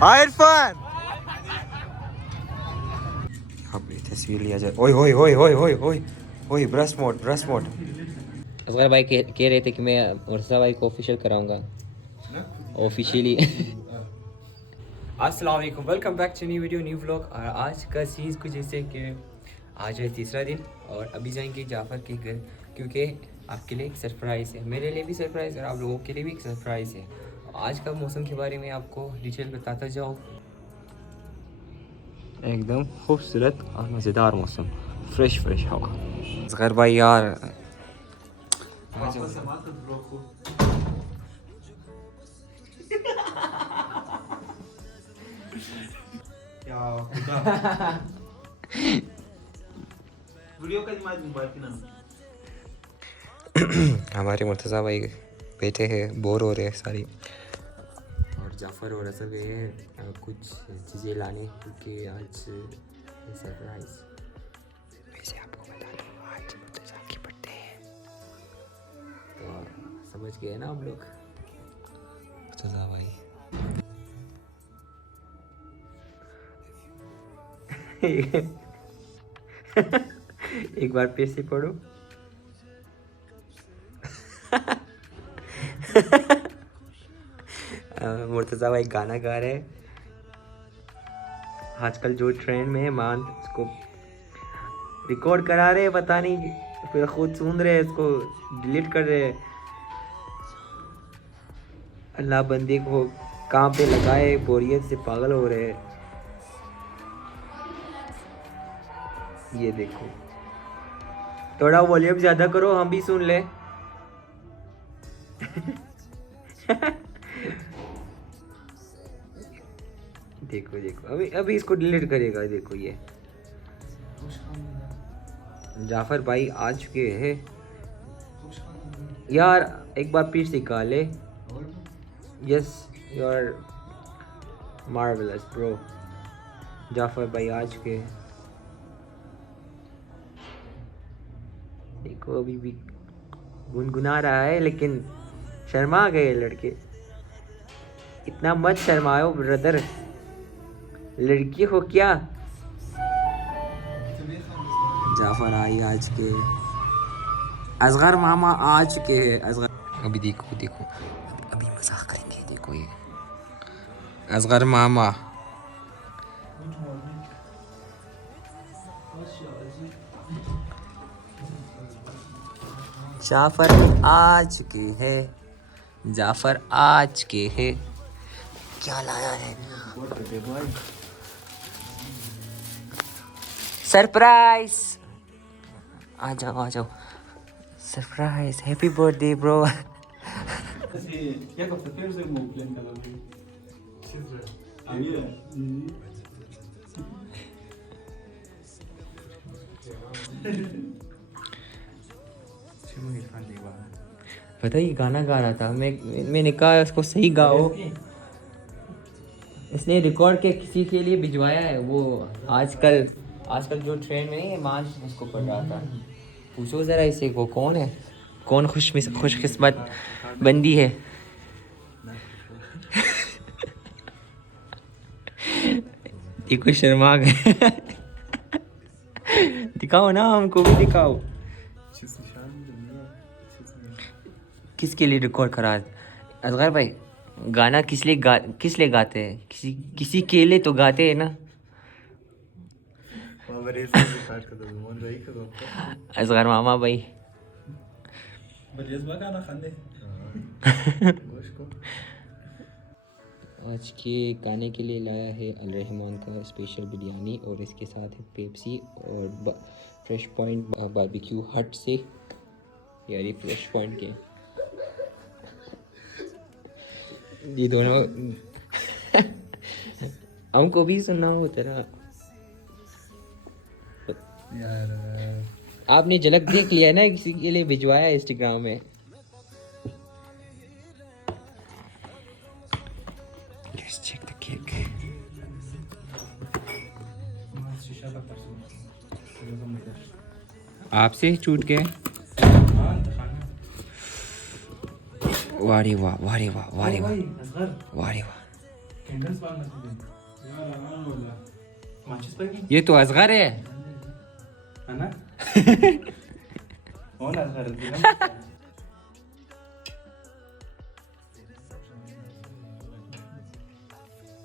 हाँ इरफान, अब ये तस्वीर लिया जाए। ओए ओए ओए ओए ओए ओए ओए, brush mode brush mode. Asgar भाई कह रहे थे कि मैं मुर्तज़ा भाई को ऑफिशियल कराऊंगा ऑफिशियली। अस्सलाम वालेकुम, welcome back to new video new vlog. और आज का चीज़ कुछ जैसे कि आज है तीसरा दिन और अभी जाएंगे जाफ़र के घर, क्योंकि आपके लिए एक सरप्राइज़ है, मेरे लिए भी सरप्राइज़ और आप लोगों के लिए भी एक सरप्राइज़ है। आज का मौसम के बारे में आपको डिटेल बताता जाऊँ। एकदम खूबसूरत और मज़ेदार मौसम, फ्रेश फ्रेश हवा। असगर भाई यार वीडियो का मोबाइल की नाम हमारे मुर्तज़ा भाई बैठे हैं, बोर हो रहे हैं सारी, और जाफ़र और असर गए हैं कुछ चीज़ें लाने, क्योंकि आज सरप्राइज। वैसे आपको बता दूँ आज मुर्तज़ा की बर्थडे है, तो समझ गए ना हम लोग। मुर्तज़ा भाई एक बार फिर से पढ़ो। मुर्तज़ा भाई गाना गा रहे हैं, आजकल जो ट्रेंड में है, मान इसको रिकॉर्ड करा रहे हैं, पता नहीं फिर खुद सुन रहे हैं, इसको डिलीट कर रहे हैं। अल्लाह बंदे को काम पे लगाए, बोरियत से पागल हो रहे हैं। ये देखो, थोड़ा वॉल्यूम ज़्यादा करो, हम भी सुन ले। देखो देखो, अभी अभी इसको डिलीट करेगा। देखो ये जाफ़र भाई आ चुके हैं यार, एक बार फिर से गा ले। Yes you are marvellous bro. Jafar भाई आ चुके हैं, देखो अभी भी गुनगुना रहा है, लेकिन शर्मा गए लड़के। इतना मत शर्माओ ब्रदर, लड़की हो क्या। जाफ़र आई आज के, असगर मामा आ चुके हैं। असगर अभी देखो देखो, अभी मजाक करेंगे। देखो ये असगर मामा, जाफ़र आ चुके हैं, जाफ़र आ चुके हैं। क्या लाया है? सरप्राइज। आ जाओ आ जाओ, सरप्राइज, हैप्पी बर्थडे ब्रो। पता ही गाना गा रहा था, मैंने कहा उसको सही गाओ, इसने रिकॉर्ड के किसी के लिए भिजवाया है। वो आजकल जो ट्रेंड में है, मान उसको पढ़ रहा था। पूछो ज़रा इसे, वो कौन है, कौन खुशकिस्मत बंदी है। देखो शर्मा गए। दिखाओ ना, हमको भी दिखाओ। किसके लिए रिकॉर्ड करा? असगर भाई गाना किस लिए गाते हैं? किसी के लिए तो गाते हैं ना। असगर मामा भाई आज के गाने के लिए लाया है अल रहमान का स्पेशल बिरयानी, और इसके साथ है पेप्सी और फ्रेश पॉइंट बारबेक्यू हट से। यार ये फ्रेश पॉइंट के ये दोनों हमको भी सुनना हो तेरा यार। आपने झलक देख लिया ना, किसी के लिए भिजवाया इंस्टाग्राम में। Let's check the cake. आपसे छूट गए। वाह रे वाह, वाह रे वाह, वाह रे वाह, वाह रे वाह। कैंडल्स बांधना चाहिए यार आराम बोला माचिस पे की ये तो असगर है है ना कौन असगर है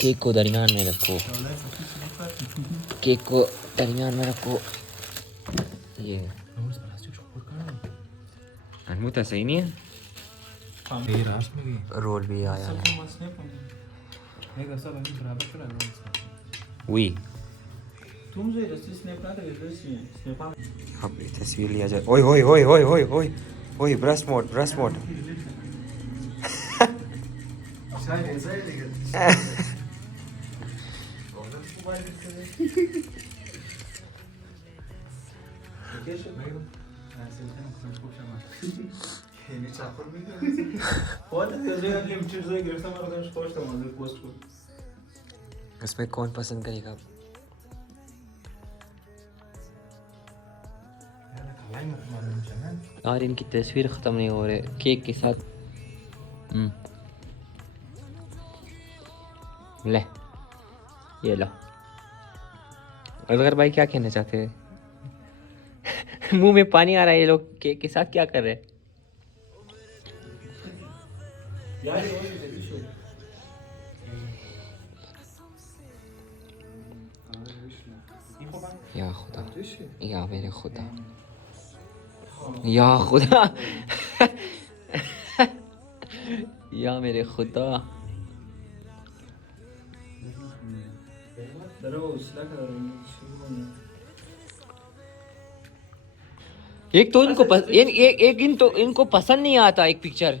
केक को दरमियान में रखो केक को दरमियान में रखो ये अनमुता सही नहीं है ये रास में गई रोल भी आया है एक ऐसा बंदी बराबर चला रहा है वी तुम जो रस्सी स्नैप ना कर रस्सी स्नैप अब ये तस्वीर लिया जाए ओए ओए ओए ओए ओए ओए ओए ब्रश मोड शायद ऐसा ही लेकिन इसमें कौन पसंद करेगा और इनकी तस्वीर ख़त्म नहीं हो रही केक के साथ ले ये लो असगर भाई क्या कहना चाहते हैं मुंह में पानी आ रहा है ये लोग केक के साथ क्या कर रहे हैं या खुदा या मेरे खुदा या खुदा या मेरे खुदा एक तो इनको इनको पसंद नहीं आता एक पिक्चर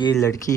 ये लड़की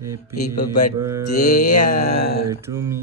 Happy birthday to me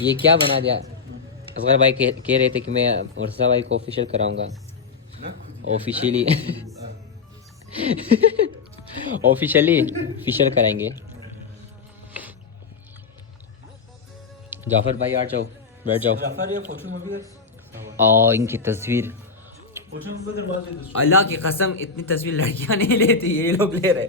ये क्या बना दिया असगर भाई कह रहे थे कि मैं मुर्तज़ा भाई को ऑफिशियल कराऊंगा ऑफिशियली ऑफिशियल कराएंगे जाफर भाई आ जाओ बैठ जाओ जाफर ये फोटो में भी और इनकी तस्वीर फोटो में भी दरवाजे अल्लाह की कसम इतनी तस्वीर लड़कियां नहीं लेती ये लोग ले रहे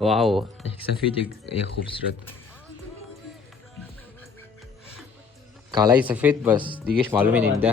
वाओ एक सफ़ेद एक खूबसूरत काला ही सफ़ेद बस दिगेश मालूम ही नहीं था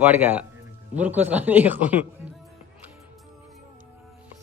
बढ़ गया बुरकुस खाने को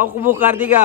आपको बुखार देगा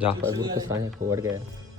जाफर बुरकुस खाने को बढ़ गया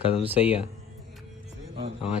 कदम सही है हाँ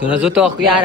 सुनो जो तो यार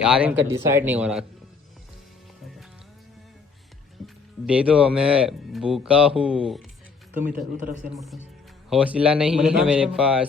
यार इनका डिसाइड नहीं हो रहा दे दो मैं भूखा हूँ तुम इधर तरफ से मुर्तज हौसला नहीं मेरे है नाम मेरे सुनो। पास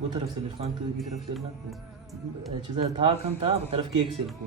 वो तरफ से इरफान तो की तरफ से ना चीज़ा था कम था तरफ केक से को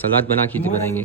सलाद बना के बनाएंगे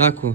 लाखों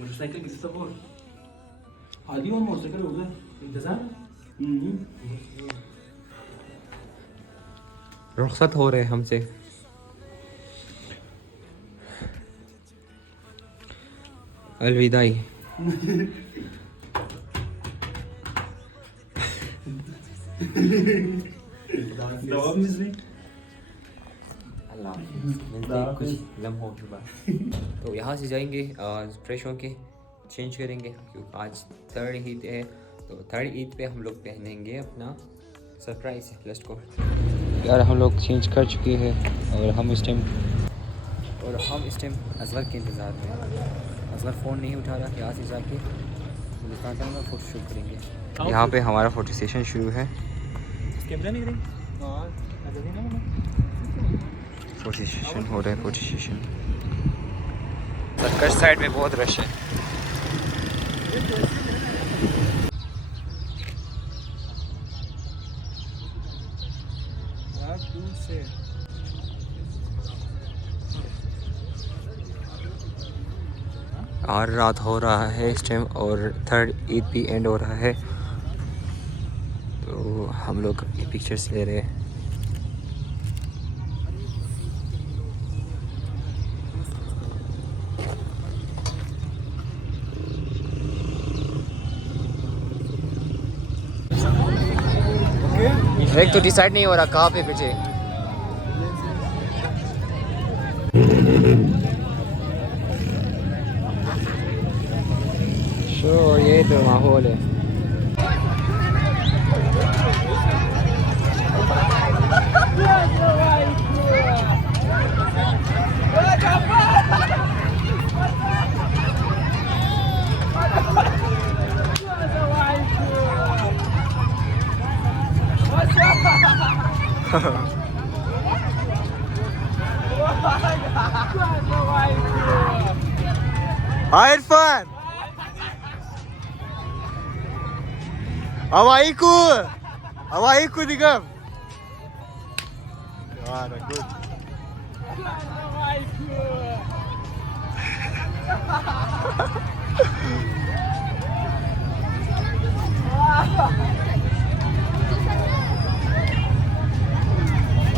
मोटरसाइकिल किस तक और आधी और मोटरसाइकिल हो गया इंतजार रुखसत हो रहे हमसे। अलविदाई। जवाब नहीं अल्लाह मिलते हैं कुछ लम्हों के बाद। तो यहाँ से जाएंगे फ्रेश होके चेंज करेंगे क्योंकि आज 3rd ईद है। तो 3rd ईद पे हम लोग पहनेंगे अपना सरप्राइज लेट्स गो। यार हम लोग चेंज कर चुके हैं और हम इस टाइम असगर के इंतज़ार में। असगर फ़ोन नहीं उठा रहा। यहाँ से जाके मुल्तान का फ़ोटो शूट करेंगे। यहाँ पे हमारा फ़ोटो सेशन शुरू है। कैमरा नहीं रही फ़ोटो सेशन हो रहा है। फ़ोटो सेशन सर्कस साइड में बहुत रश है। और रात हो रहा है इस टाइम और 3rd ईद भी एंड हो रहा है। तो हम लोग पिक्चर्स ले रहे हैं। एक तो डिसाइड नहीं हो रहा कहाँ पे पीछे। ये तो माहौल है। Irfan, Awaiku digam. Cara good.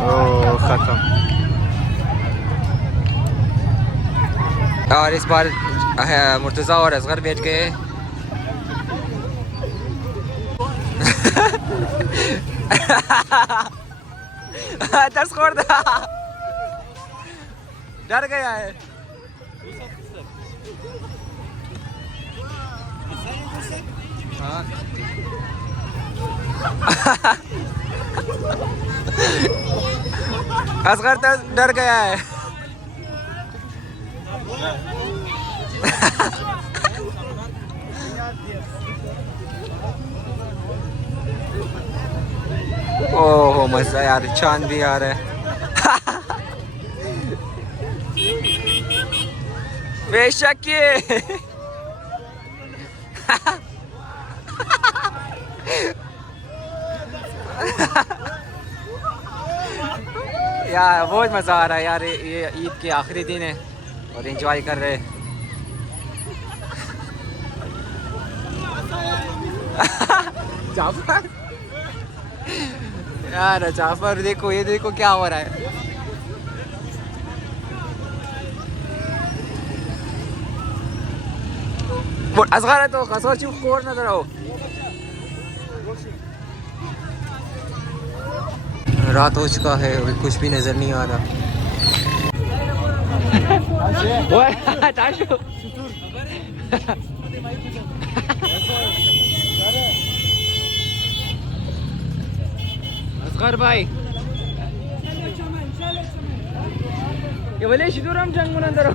Oh, खत्म। और इस बार मुर्तज़ा और असगर बैठ गए। दर्स खोड़ दा। डर गया है। हाँ। असगर तो डर गया है। ओह मजा यार चांद भी आ रहा है। बेशक ये यार बहुत मज़ा आ रहा है यार। ये ईद के आखिरी दिन है और एंजॉय कर रहे हैं। जाफर यार जाफर देखो ये देखो क्या हो रहा है। असगर है तो असगर चुप कोर नजर आओ। रात हो चुका है अभी कुछ भी नजर नहीं आ रहा। असगर भाई ये बोले शिदूरम जंग मुनंदर